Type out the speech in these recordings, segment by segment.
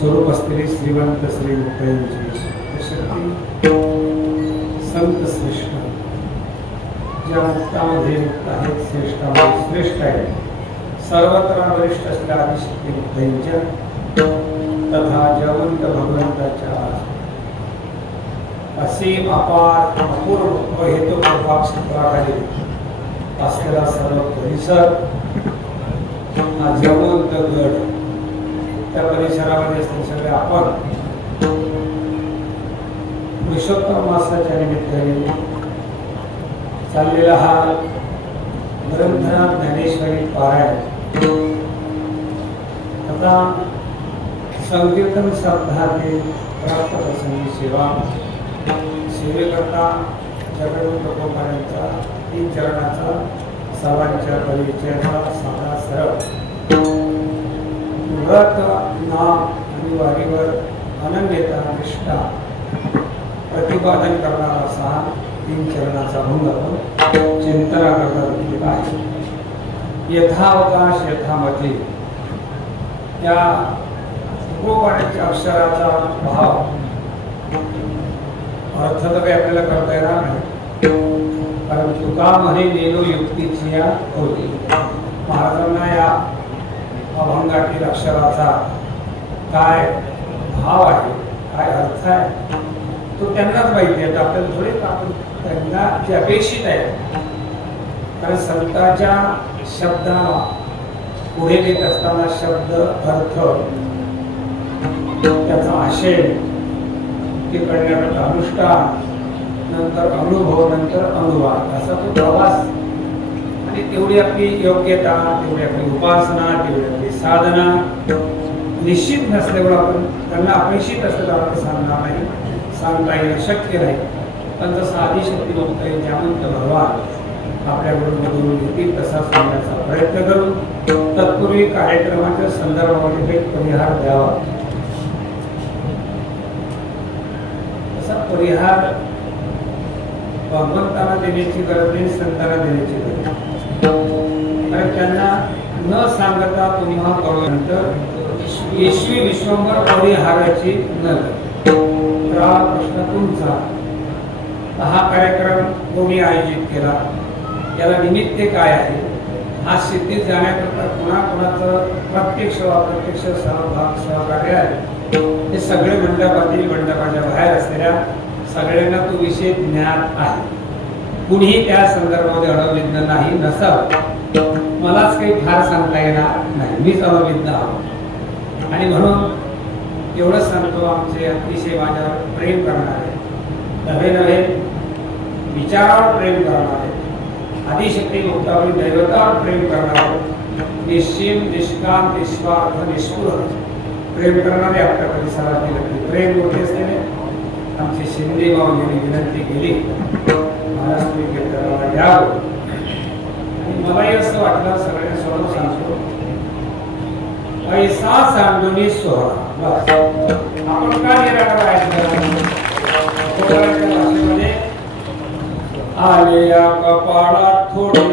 स्वरूप असलेली श्रीवंत श्री मुक्ताईंची शक्ती संत श्रेष्ठ ज्या मुक्तामध्ये मुक्त आहेत श्रेष्ठामध्ये श्रेष्ठ आहे सर्वत्र वरिष्ठ असल्या आदिशक्ती मुक्ताईंच्या तथा जयवंत भगवंताच्या असीम अपार अपूर्व हेतू प्रभाव क्षेत्राखाली असलेला सर्व परिसर हा जयवंत गड त्या परिसरामध्ये असले सगळे आपण पुरुषोत्तम मासाच्या निमित्ताने चाललेला हा ग्रंथनाथ ज्ञानेश्वरी पारायण आता संकीर्तन सप्ताहातील प्राप्त प्रसंगी सेवेकरता जगडून लोकोपर्यंतचा 3 चरणाचा सर्वांच्या परिचयाचा साधा सरळ व्रत नाम आणि वारीवर अनन्यता निष्ठा प्रतिपादन करणारा असा 3 चरणाचा भंग चिंतना करता आहे यथावकाश यथामती या उपोपाण्याच्या अक्षराचा भाव अर्थ तर काही आपल्याला करता येणार नाही कारण तुका म्हणे नेलो युक्तीची या होती महाराजांना या अभंगातील अक्षराचा काय भाव आहे काय अर्थ आहे तो त्यांनाच माहिती आहे आपल्याला थोडे आपण त्यांना जे अपेक्षित आहे कारण संतांच्या शब्दाला पुढे नेत असताना शब्द अर्थ त्याचा आशय ते करण्याकरता अनुष्ठान नंतर अनुभव नंतर अनुवाद असा तो प्रवास आणि तेवढी आपली योग्यता तेवढी आपली उपासना तेवढी आपली साधना निश्चित नसल्यामुळे आपण त्यांना अपेक्षित असलेलं आपण सांगणार नाही सांगता येणं शक्य नाही पण जसं आदिशक्ती बघता येईल ज्यामंत भगवान आपल्याकडून मधून घेतील तसा सांगण्याचा प्रयत्न करू तत्पूर्वी कार्यक्रमाच्या संदर्भामध्ये काही परिहार द्यावा तसा परिहार भगवंतांना देण्याची गरज नाही संतांना देण्याची गरज कारण त्यांना न सांगता तुम्हा कळल्यानंतर येशवी विश्वंभर परिहाराची न प्रश्न तुमचा हा कार्यक्रम कोणी आयोजित केला याला निमित्त काय आहे हा सिद्धीत जाण्याकरता कुणाकुणाचं प्रत्यक्ष व अप्रत्यक्ष सहभाग सहकार्य आहे हे सगळे मंडपातील मंडपाच्या बाहेर असलेल्या सगळ्यांना तो विषय ज्ञात आहे कुणीही त्या संदर्भामध्ये अनभिज्ञ नाही नसावं मलाच काही फार सांगता येणार नाही मीच अनभिज्ञ आहोत आणि म्हणून एवढंच सांगतो आमचे अतिशय माझ्यावर प्रेम करणारे नवे नवे विचारावर प्रेम करणारे आदिशक्ती मुक्तावरी दैवतावर प्रेम करणारे निश्चिम निष्काम निस्वार्थ निष्ठुर प्रेम करणारे आपल्या परिसरातील प्रेम मूर्ती असलेले आमचे शिंदे भाऊ यांनी विनंती केली महाराष्ट्र कीर्तनाला यावं आणि मलाही असं वाटलं सगळ्यांसमोर सांगतो ऐसा सांडोनी सोहळा आपण काय येणार भाषेमध्ये आले या कपाळात थोडे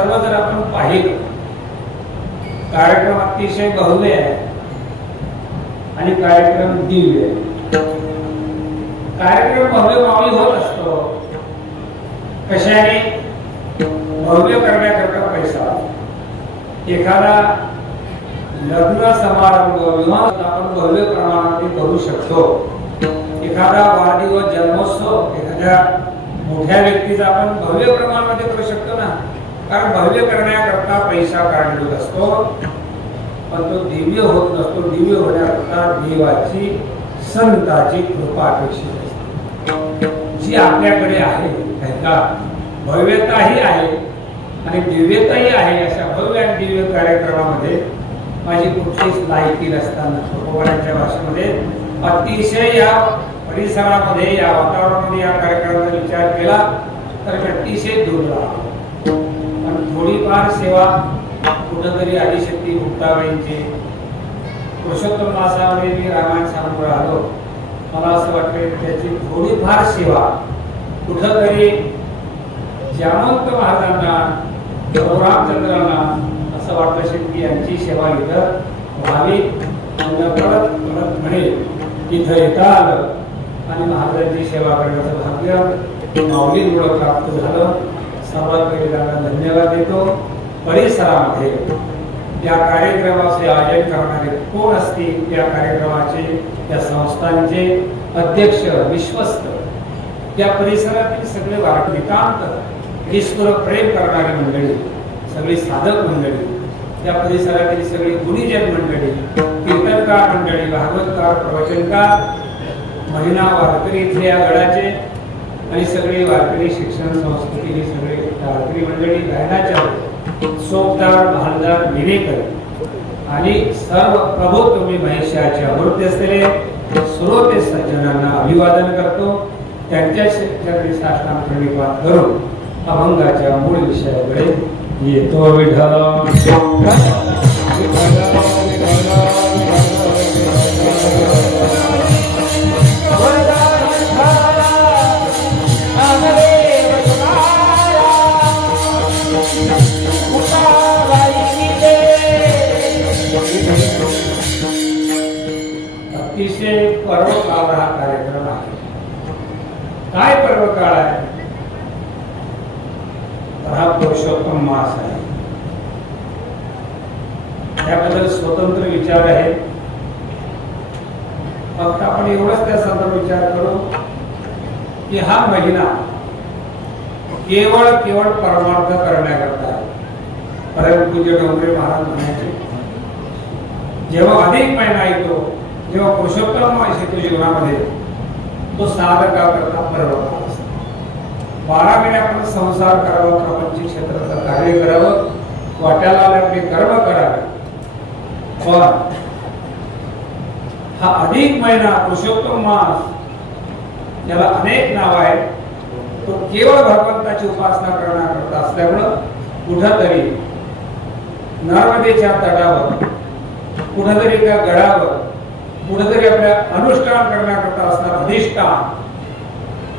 सर्व जर आपण पाहिलं, कार्यक्रम अतिशय भव्य आहे आणि कार्यक्रम दिव्य आहे. कार्यक्रम भव्य मावळी होत असतो कशाने? भव्य करण्याकरता पैसा. एखादा लग्न समारंभ विवाह आपण भव्य प्रमाणात करू शकतो. एखादा वाढदिवस जन्मोत्सव एखाद्या मोठ्या व्यक्तीचा आपण भव्य प्रमाणामध्ये करू शकतो ना, कारण भव्य करण्याकरता पैसा काढलेला असतो, पण तो दिव्य होत नसतो. दिव्य होण्याकरता देवाची संताची कृपा अपेक्षित असते, जी आपल्याकडे आहे. का भव्यताही आहे आणि दिव्यताही आहे. अशा भव्य आणि दिव्य कार्यक्रमामध्ये माझी कुठलीच लायकी नसताना भगवानाच्या भाषेमध्ये अतिशय या परिसरामध्ये या वातावरणामध्ये या कार्यक्रमाचा विचार केला तर अतिशय दुर्लभ. पण थोडीफार सेवा कुठंतरी आदिशक्ती मुक्ताबाईंची पुरुषोत्तम मासामध्ये मी रामायण सांगून राहिलो. मला असं वाटतं त्याची थोडीफार सेवा कुठंतरी जामवंत महाराजांना रामचंद्रांना असं वाटतं शेतकी यांची सेवा इथं व्हावी. परत परत म्हणेल इथं येता आलं आणि महाराजांची सेवा करण्याचं भाग्य माऊलीमुळे प्राप्त झालं. सर्वात पहिले त्यांना धन्यवाद देतो. परिसरामध्ये या कार्यक्रमाचे आयोजन करणारे कोण असतील, त्या कार्यक्रमाचे त्या संस्थांचे अध्यक्ष विश्वस्त, त्या परिसरातील सगळे वारकरीकांत ईश्वर प्रेम करणारी मंडळी, सगळी साधक मंडळी, त्या परिसरातील सगळी गुणीजन मंडळी, कीर्तनकार मंडळी, भागवतकार, प्रवचनकार, महिला वारकरी इथले या गडाचे आणि सगळे वारकरी शिक्षण संस्कृतीची सगळे वारकरी मंडळी, गायनाच्या सोपदार, भालदार, विनेकर आणि सर्व प्रभू तुम्ही महेशाचे अमृत असलेले श्रोते सज्जनांना अभिवादन करतो. त्यांच्या चरणी साष्टांग प्रणिपात करून अभंगाच्या मूळ विषयाकडे येतो. विठ्ठल अतिशय पर्वकाळ हा कार्यक्रम आहे. काय पर्वकाळ आहे? हा पुरुषोत्तम मास आहे. त्याबद्दल स्वतंत्र विचार आहे. फक्त आपण एवढंच त्या संदर्भात विचार करू की हा महिना केवळ केवळ परमार्थ करण्याकरता आहे. परमपूज्य डोंगरे महाराज म्हणायचे, जेव्हा अधिक महिना येतो, जेव्हा पुरुषोत्तम मास येतो जीवनामध्ये, तो साधकाकरता पर्वकाळ असतो. 12 महिने आपण संसार करावा, प्रपंच क्षेत्राचं कार्य करावं, वाट्याला आपले कर्म करावे. पण हा अधिक महिना पुरुषोत्तम मास, याला अनेक नाव आहेत. तो केवळ भगवंताची उपासना करण्याकरता असल्यामुळं कुठंतरी नर्मदेच्या तटावर, कुठंतरी त्या गडावर, कुठेतरी आपल्या अनुष्ठान करण्याकरता असणार अधिष्ठान.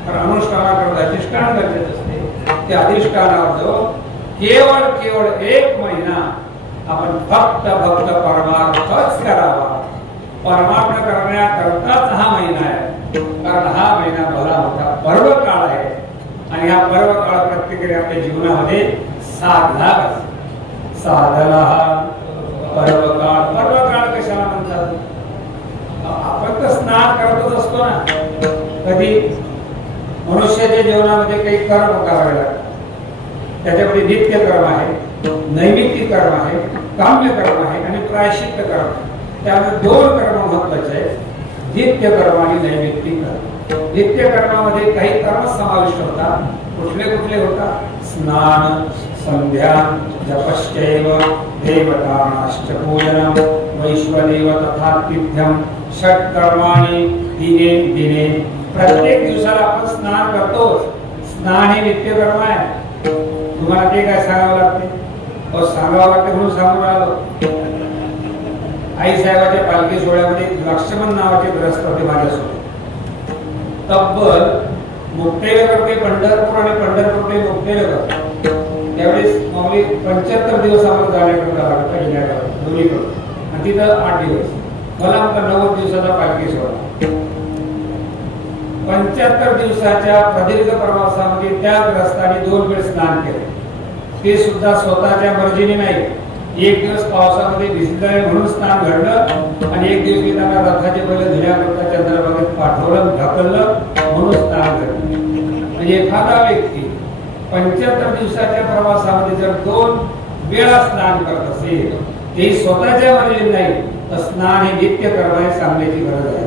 तर अनुष्ठानाकरता अधिष्ठान गरजेचं असते. त्या अधिष्ठानावर केवळ केवळ 1 महिना आपण फक्त फक्त परमार्थच करावा. परमार्थ करण्याकरताच हा महिना आहे. कारण हा महिना भला मोठा पर्व काळ आहे आणि हा पर्व काळ प्रत्येकाने आपल्या जीवनामध्ये साधला. साधला हा पर्व काळ. पर्व काळ कशाला म्हणतात? आपण तर स्नान करतच असतो ना. कधी मनुष्याच्या जीवनामध्ये काही कर्म करावे लागतात. त्याच्यामध्ये नित्य कर्म आहे, नैमित्तिक कर्म आहे, काम्य कर्म आहे आणि प्रायश्चित्त कर्म आहे. त्यामध्ये 2 कर्म महत्वाचे आहेत, नित्य कर्म आणि नैमित्तिक कर्म. नित्य कर्मामध्ये काही कर्म समाविष्ट होतात. कुठले कुठले होतात? स्नान, संध्या, जपश्चैव, देवतानाश्चपूजनम, वैश्वदेव तथा तिथ्यम, षट्कर्माणि दिने दिने. प्रत्येक दिवसाला आपण स्नान करतो. स्नान हे नित्य कर्म आहे. तुम्हाला ते काय सांगावं लागते? सांगावं लागते म्हणून सांगून राहिलो. आई साहेबाच्या पालखी सोहळ्यामध्ये लक्ष्मण नावाचे ग्रस्त होते माझ्यासोबत. तब्बल मुक्तेनगर ते पंढरपूर आणि पंढरपूर ते मुक्तेनगर त्यावेळेस माऊली 75 दिवस आम्हाला जाण्याकरता लागत येण्याकरता दोन्हीकडून, आणि तिथं 8 दिवस. मला आमचा 90 दिवसाचा पालखी सोहळा. 75 दिवसाच्या प्रदीर्घ प्रवासामध्ये त्या ग्रस्ताने 2 वेळ स्नान केले, ते सुद्धा स्वतःच्या मर्जीने नाही. एक दिवस पावसामध्ये भिजलंय म्हणून स्नान घडलं, आणि एक दिवस मी त्यांना रथाचे बैल धुण्याकरता चंद्रभागेत पाठवलं, ढकललं म्हणून स्नान घडलं. म्हणजे एखादा व्यक्ती 75 दिवसाच्या प्रवासामध्ये जर 2 वेळा स्नान करत असेल, ते स्वतःच्या मर्जीने नाही, तर स्नान हे नित्य करणे सांगण्याची गरज आहे.